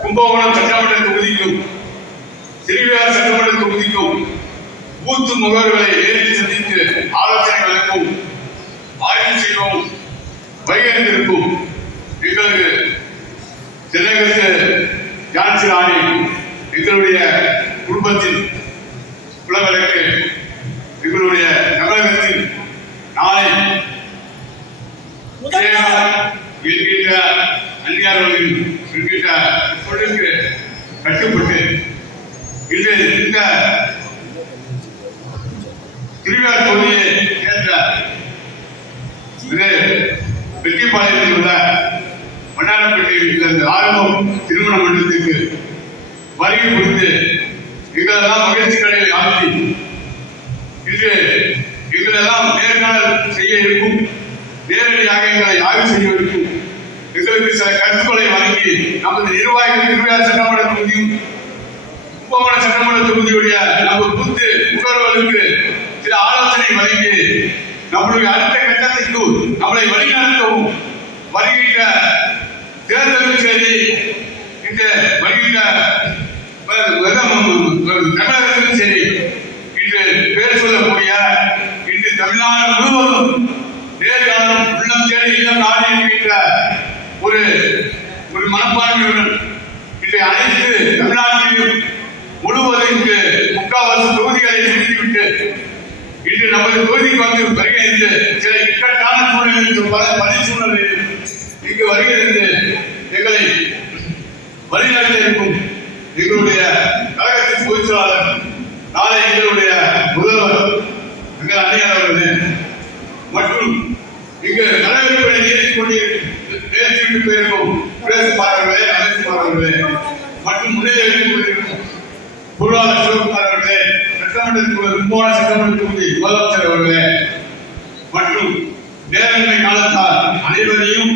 கும்பகோணம் சட்டமன்ற தொகுதிக்கும் திருவிழா சட்டமன்ற தொகுதிக்கும் பூத்து முகவர்களை நேரில் சந்தித்து ஆலோசனை வழங்கும் ஆய்வு செய்யவும் வைகரித்திருக்கும் அந்நியார்களின் என்கின்ற சொல்லுக்கு கட்டுப்பட்டு இன்று இந்த திருவிழா தொகுதியை சேர்ந்த இது வெற்றிப்பாளையத்தில் உள்ள மன்னாரப்பட்டியில் இந்த ஆரம்பம் திருமண மண்டலத்திற்கு வருகை கொடுத்து எங்களெல்லாம் மகிழ்ச்சிகளை ஆழ்த்தி இன்று எங்களெல்லாம் நேர்காணல் செய்ய இருக்கும் நேரடியாக எங்களை ஆய்வு செய்ய இருக்கும் எங்களுக்கு சில கருத்துக்களை வழங்கி நமது நிர்வாகிகள் திருவிழா சட்டமன்ற தொகுதியும் கும்பகோணம் சட்டமன்ற தொகுதியுடைய நமது புத்து முகர்வர்களுக்கு சில ஆலோசனை வழங்கி நம்மளுடைய அடுத்த கட்டத்திற்கு நம்மளை வழிநடத்தவும் வருகின்ற தேர்தலும் சரி இந்த வருகின்ற வ- தமிழகத்திலும் சரி இன்று பேர் சொல்லக்கூடிய இன்று தமிழ்நாடு முழுவதும் நேர்காணலும் உள்ளம் தேடி இல்லம் நாடு என்கின்ற ஒரு ஒரு மனப்பான்மையுடன் இதை அனைத்து தமிழ்நாட்டிலும் முழுவதும் இங்கு முக்காவாசி தொகுதிகளை நிறுத்திவிட்டு இன்று நமது தொகுதிக்கு வந்து வருகிறது சில இக்கட்டான சூழ்நிலையில் பல பணி சூழ்நிலையில் இங்கு வருகிறது எங்களை வழிநடத்த இருக்கும் எங்களுடைய கழகத்தின் பொதுச் நாளை எங்களுடைய முதல்வர் எங்கள் அணியார் மற்றும் இங்கு கழக போயிருக்கும் பிரேசுமார் அவர்களே மற்றும் முன்னேறி கொண்டிருக்கும் பொருளாதார சிவகுமார் சட்டமன்றத்தில் சட்டமன்றத்துக்கு கும்போன சட்டமன்ற தொகுதி முதலமைச்சர் அவர்களே மற்றும் நேரமை காலத்தால் அனைவரையும்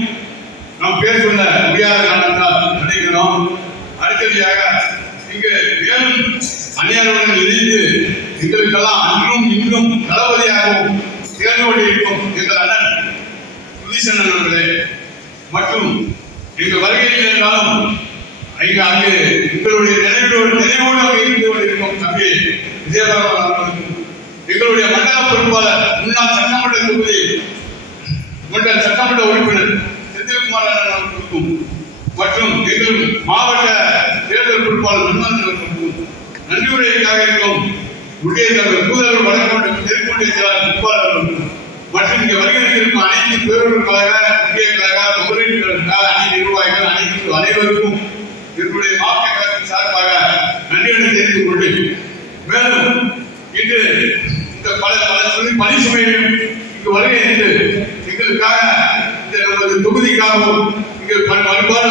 நாம் பேர் முடியாத காலத்தால் நினைக்கிறோம் அடுத்தபடியாக இங்கு மேலும் அந்நியருடன் இணைந்து எங்களுக்கெல்லாம் அன்றும் இன்றும் தளபதியாகவும் சேர்ந்து கொண்டிருக்கும் எங்கள் அண்ணன் புதிசண்ணன் அவர்களே மற்றும் நீங்க வருகையில் இருந்தாலும் ஐயா அங்கு உங்களுடைய நினைவோடு நினைவோடு அங்கே இருந்து கொண்டிருக்கும் தம்பி விஜயபாபு எங்களுடைய மண்டல பொறுப்பாளர் முன்னாள் சட்டமன்ற தொகுதி முன்னாள் சட்டமன்ற உறுப்பினர் செந்தில்குமார் அண்ணன் அவர்களுக்கும் மற்றும் எங்கள் மாவட்ட தேர்தல் பொறுப்பாளர் மன்மன் அவர்களுக்கும் நன்றி உரைக்காக இருக்கும் உடைய தங்கள் கூதல் வழங்க வேண்டும் பொறுப்பாளர் இங்கே வருகிறதற்கு அனைத்து பேரவர்களாக முக்கிய கழக ஒருங்கிணைப்பாளர்கள் அணி நிர்வாகிகள் அனைத்து அனைவருக்கும் என்னுடைய மாவட்ட கழகத்தின் சார்பாக நன்றிகளை தெரிந்து கொண்டு மேலும் இன்று இந்த பல பல சொல்லி பணி சுமையிலும் இங்கு வருகை இருந்து எங்களுக்காக இந்த நமது தொகுதிக்காகவும் இங்கு அன்பாடு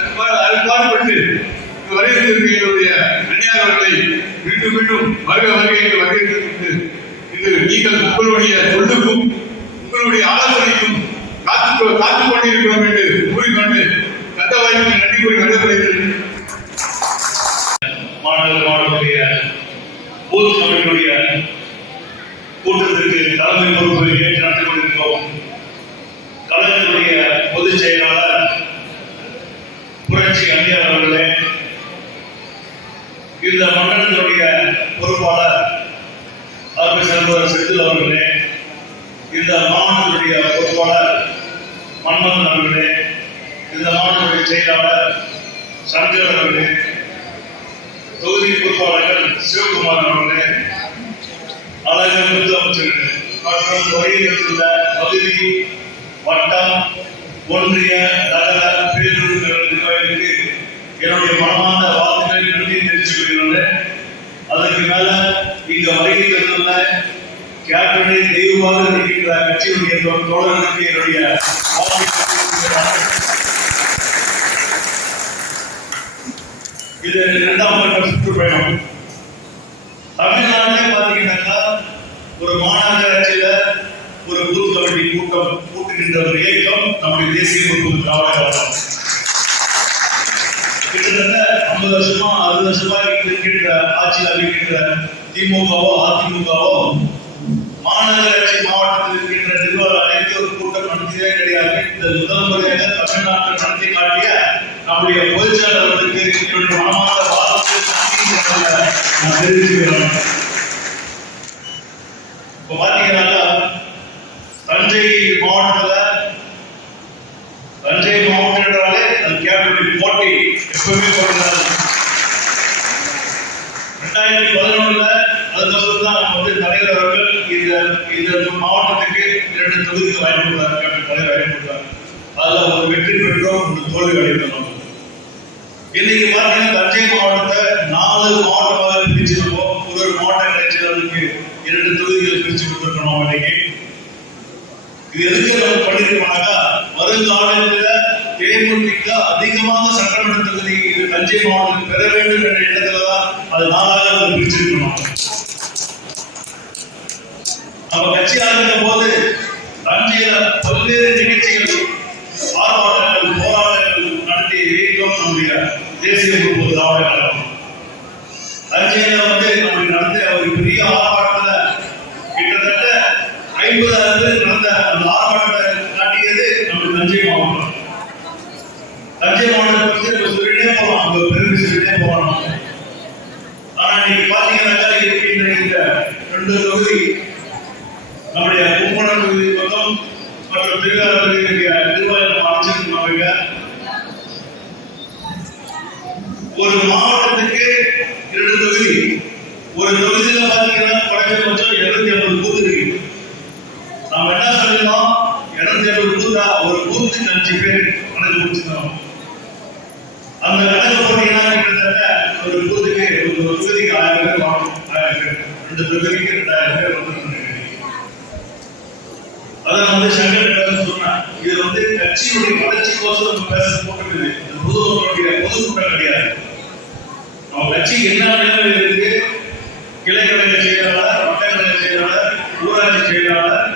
அன்பாடு அன்பாடுபட்டு இங்கு வருகிறதற்கு என்னுடைய அந்நியார் அவர்களை மீண்டும் மீண்டும் வருக வருகை என்று வருகிறதற்கு இது நீங்கள் உங்களுடைய சொல்லுக்கும் உங்களுடைய ஆலோசனைக்கும் காத்து காத்து கொண்டிருக்கிறோம் என்று கூறிக்கொண்டு கந்த வாய்ப்பு நன்றி கூறி கண்டுபிடித்தேன் மாணவர் மாவட்டத்துடைய பூத் கமிட்டியுடைய கூட்டத்திற்கு தலைமை பொறுப்பை ஏற்று நடத்தி கொண்டிருக்கிறோம். கலைஞருடைய பொதுச் செயலாளர் புரட்சி அந்தியார் அவர்களே இந்த மண்டலத்தினுடைய பொறுப்பாளர் அருமை செல்வர் செந்தில் அவர்களே இந்த மாவட்டத்துடைய பொறுப்பாளர் மன்மதன் அவர்களே இந்த மாவட்டத்துடைய செயலாளர் சங்கர் அவர்களே தொகுதி பொறுப்பாளர்கள் சிவகுமார் அவர்களே அழகர் முத்து அமைச்சர்கள் மற்றும் வருகையில் பகுதி வட்டம் ஒன்றிய நகர பேருந்து நிர்வாகிகளுக்கு என்னுடைய மனமான கேப்டனை தெய்வமாக இருக்கின்ற கட்சியுடைய தோழர்களுக்கு என்னுடைய இது இரண்டாம் கட்ட சுற்றுப்பயணம். தமிழ்நாட்டிலே பாத்தீங்கன்னாக்கா ஒரு மாநகராட்சியில ஒரு பூத் கமிட்டி கூட்டம் கூட்டுகின்ற ஒரு இயக்கம் நம்முடைய தேசிய முற்போக்கு திராவிட கிட்டத்தட்ட ஐம்பது வருஷமா அறுபது வருஷமா இருக்கின்ற ஆட்சியில் இருக்கின்ற திமுகவோ அதிமுகவோ மாநகராட்சி மாவட்டத்தில் இருக்கின்ற நிர்வாக அனைத்து ஒரு கூட்டம் நடத்தியதே கிடையாது. இந்த முதல் முறையாக தமிழ்நாட்டில் நடத்தி காட்டிய நம்முடைய பொதுச்செயலர் அவர்களுக்கு என்னுடைய மனமார்ந்த நான் தெரிவிச்சுக்கிறேன் இப்போ பார்த்தீங்கன்னாக்கா தஞ்சை மாவட்டத்துல தஞ்சை மாவட்டம் என்றாலே அது கேபிட்டல் போட்டி எப்பவுமே போடுறாங்க. ரெண்டாயிரத்தி இந்த இந்த மாவட்டத்துக்கு இரண்டு தொகுதிகள் வாய்ப்பு கொடுத்தாங்க. தலைவர் வாய்ப்பு கொடுத்தாங்க. அதுல ஒரு வெற்றி பெற்றோம் ஒரு தோல்வி அடைந்தோம். இன்னைக்கு பார்த்தீங்கன்னா தஞ்சை மாவட்டத்தை நாலு மாவட்டமாக பிரிச்சிருக்கோம். ஒரு ஒரு மாவட்ட கட்சியாளருக்கு இரண்டு தொகுதிகள் பிரிச்சு கொடுத்துருக்கணும் இன்னைக்கு. இது எதுக்கு நம்ம பண்ணிருக்கோம்னாக்கா வருங்காலத்தில் தேமுதிக அதிகமாக சட்டமன்ற தொகுதி இது தஞ்சை மாவட்டத்தில் பெற வேண்டும் என்ற இடத்துல தான் அது நாலாக பிரிச்சிருக்கணும் நம்ம கட்சி ஆரம்பித்த போது தஞ்சையில பல்வேறு நிகழ்ச்சிகள் ஆர்ப்பாட்டங்கள் போராட்டங்கள் நடத்தி இயக்கம் நம்முடைய தேசிய குழு திராவிட கழகம். ரஞ்சியில வந்து நம்முடைய நடந்த ஒரு பெரிய ஆர்ப்பாட்டத்தில் கிட்டத்தட்ட ஐம்பதாயிரம் பேர் நடந்த அந்த ஆர்ப்பாட்டத்தை காட்டியது நம்ம தஞ்சை மாவட்டம் தஞ்சை மாவட்டத்தை பற்றி நம்ம சொல்லிட்டே போகலாம் அங்க பெருமை சொல்லிட்டே போகலாம் ஆனா இன்னைக்கு பாத்தீங்கன்னாக்கா இருக்கின்ற இந்த ரெண்டு தொகுதி நம்முடைய கும்பகோணம் தொகுதி பக்கம் மற்றும் திருவாரூர் தொகுதியுடைய நிர்வாகம் அமைச்சிருக்கோம் ஒரு மாவட்டத்துக்கு இரண்டு தொகுதி. ஒரு தொகுதியில பாத்தீங்கன்னா குறைஞ்சபட்சம் இருநூத்தி ஐம்பது பூத் இருக்கு. நாம என்ன சொல்லணும் இருநூத்தி ஐம்பது பூத்தா ஒரு பூத்துக்கு அஞ்சு பேர் கணக்கு முடிச்சுக்கணும் அந்த கணக்கு போட்டீங்கன்னா கிட்டத்தட்ட ஒரு பூத்துக்கு ஒரு தொகுதிக்கு ஆயிரம் பேர் வாங்கணும். ஆயிரம் பேர். ரெண்டு தொகுதிக்கு ரெண்டாயிரம் பேர் வந்து அதை வந்து சங்கர் கட்சியுடைய வளர்ச்சிக்கோசம் நம்ம பேச போட்டது இது பொதுமக்களுடைய பொதுக்கூட்டம் கிடையாது நம்ம கட்சி என்ன நிலைமையில் இருக்கு. கிளைக்கழக செயலாளர் வட்ட செயலாளர் ஊராட்சி செயலாளர்.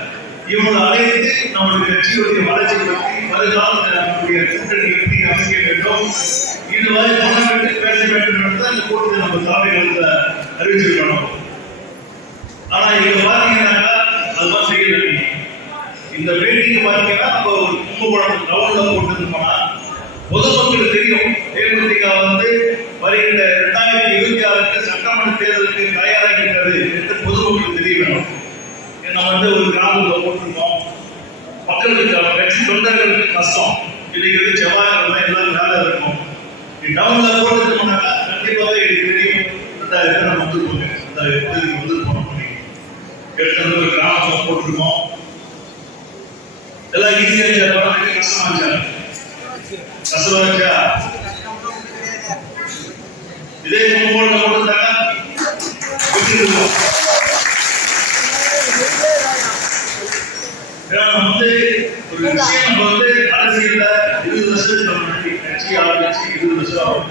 இவங்க அனைத்து நம்முடைய கட்சியுடைய வளர்ச்சி பற்றி வருகாலத்தில் நம்முடைய கூட்டணி எப்படி அமைக்க வேண்டும் இது மாதிரி பணம் பெற்று பேச வேண்டும் என்று இந்த கூட்டத்தை நம்ம தலைவர்கள் அறிவிச்சிருக்கணும். ஆனா இங்க பாத்தீங்கன்னா அதுதான் செய்யல. நீங்க. இந்த மீட்டிங் பார்த்தீங்கன்னா நம்ம ஒரு கும்பகோணம் டவுன்ல போட்டுருந்தோம்னா பொதுமக்களுக்கு தெரியும். தேமுதிக வந்து வருகின்ற இரண்டாயிரத்தி இருபத்தி ஆறுக்கு சட்டமன்ற தேர்தலுக்கு தயாராகின்றது என்று பொதுமக்களுக்கு தெரிய வேணும் நம்ம வந்து ஒரு கிராமத்தில் போட்டிருக்கோம். மக்களுக்கு நம்ம கட்சி தொண்டர்களுக்கு கஷ்டம். இன்னைக்கு வந்து செவ்வாய்க்கிழமை எல்லாரும் வேலை இருக்கும். நீ டவுன்ல போட்டுருக்கோம்னாக்கா கண்டிப்பாக எனக்கு தெரியும். ரெண்டாயிரம் நம்ம வந்துருப்போங்க ரெண்டாயிரம் பேருக்கு வந்துருப்போம் ஏற்கனவே ஒரு கிராமத்தில் போட்டிருக்கோம். எல்லாம் ஈஸியா இருந்துச்சு கஷ்டமா இருந்துச்சு இதே கும்பகோணம் போட்டிருந்தாங்க. வந்து ஒரு விஷயம் நம்ம வந்து அரசியல்ல இருபது வருஷத்துக்கு நம்ம கட்சி ஆரம்பிச்சு இருபது வருஷம் ஆகும்.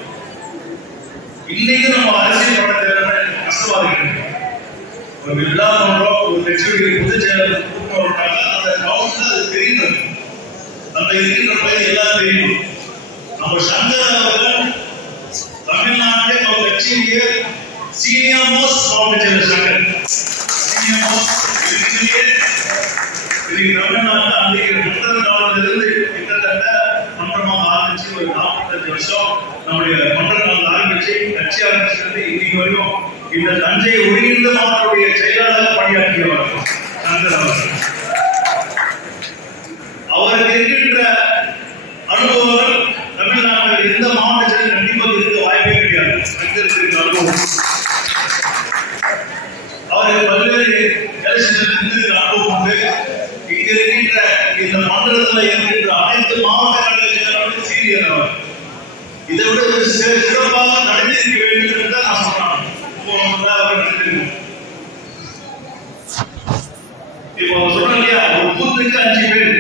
இன்னைக்கு நம்ம அரசியல் பண்ண தேவை கஷ்டமா இருக்கு ஒரு விழா பண்றோம். ஒரு பொதுச் கூப்பிட்டோம்னால அந்த கவுன்சில் தெரியணும் எல்லாம் தெரியும் நம்ம சங்கர் அவர்கள் நம்ம கட்சியுடைய senior most Shankar senior most இன்னைக்கு தமிழ்நாட்டில் அன்றைக்கு மண்டல காலத்திலிருந்து கிட்டத்தட்ட மன்றமாக ஆரம்பிச்சு ஒரு நாற்பத்தஞ்சு வருஷம் நம்முடைய மன்ற காலம் ஆரம்பிச்சு கட்சி ஆரம்பிச்சிருந்து இன்னைக்கு வரைக்கும் இந்த தஞ்சை ஒருங்கிணைந்த மாணவருடைய செயலாளர் பணியாற்றியவர். அவருக்கு இருக்கின்ற அனுபவங்கள் தமிழ்நாட்டில் எந்த மாவட்டத்திலும் கண்டிப்பாக இருக்க வாய்ப்பே கிடையாது. சங்கருக்கு அனுபவம். அவர் பல்வேறு எலெக்ஷனில் இருந்து அனுபவம் உண்டு. இங்க இருக்கின்ற இந்த மண்டலத்தில் இருக்கின்ற அனைத்து மாவட்ட கழகங்களும் சீரியர் அவர். இதை விட ஒரு சிறப்பாக நடந்திருக்க வேண்டும் என்று தான் நான் சொன்னான் அவர் நடந்திருக்கும் இப்போ சொல்றேன் இல்லையா ஒரு பூத்துக்கு அஞ்சு பேர்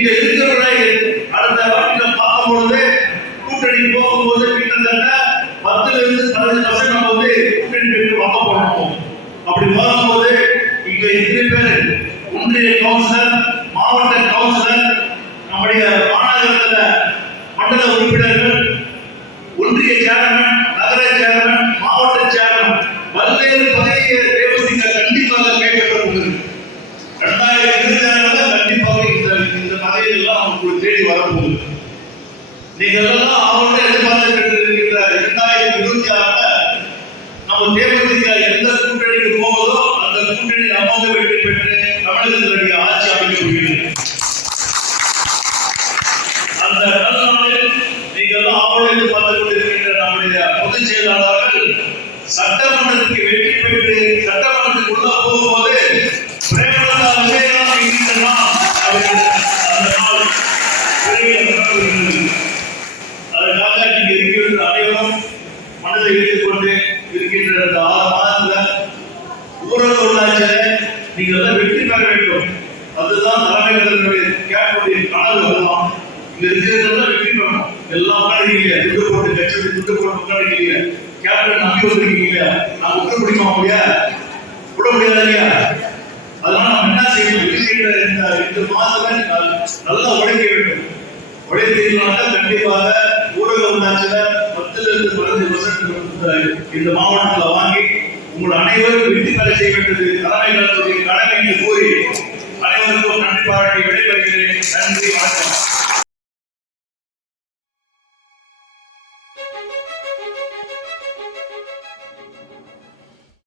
இங்க இருக்கிறவரை அடுத்த வாட்டில பார்க்கும் பொழுது கூட்டணி போகும்போது கிட்டத்தட்ட பத்துல இருந்து பதினஞ்சு பர்சன்ட் நம்ம வந்து கூட்டணி பெற்று வாங்க போனோம் அப்படி போகும்போது இங்க இத்தனை பேர் ஒன்றிய கவுன்சிலர் மாவட்ட கவுன்சிலர் நம்முடைய மாநகரத்துல மண்டல உறுப்பினர்கள் தமிழகத்தினுடைய ஆட்சி அமைக்க அந்த நல்ல நாளில் நீங்கள் எல்லாம் அவரோடு கொண்டிருக்கின்ற நம்முடைய பொதுச் செயலாளர்கள் சட்டமன்றத்துக்கு வெற்றி பெற்று சட்டமன்றத்துக்கு உள்ள போகும்போது பிரேமலதா விஜயகாந்த் என்கின்ற நாம் அந்த நாள் அதற்காக நீங்க இருக்கின்ற அனைவரும் மனதில் வைத்துக் கொண்டு இருக்கின்ற இந்த ஆறு மாதத்துல ஊரக உள்ளாட்சியில நீங்க வேண்டும். அதுதான் தலைமையினுடைய கேட்புடைய கனவு அதுதான் இங்க இருக்கிறதெல்லாம் வெற்றி பெறணும். எல்லாம் உட்காந்துருக்கீங்க துண்டு போட்டு கட்சி துண்டு போட்டு உட்காந்துருக்கீங்க கேப்டன் நம்பி வந்திருக்கீங்க நான் விட்டு பிடிக்க விட முடியாது இல்லையா? அதனால நம்ம என்ன செய்யணும்? இருக்கிற இந்த இந்த மாதத்துல நல்லா உழைக்க வேண்டும். உழைத்தீர்களாக கண்டிப்பாக ஊரக உள்ளாட்சியில பத்துல இருந்து பதினஞ்சு பர்சன்ட் இந்த மாவட்டத்துல வாங்கி உங்கள் அனைவரும் விருத்தி தலை செய்ய வேண்டியது தலைமை நலத்துடைய கடமை என்று கூறி அனைவருக்கும் நன்றி பாராட்டி விடைபெறுகிறேன். நன்றி வணக்கம்.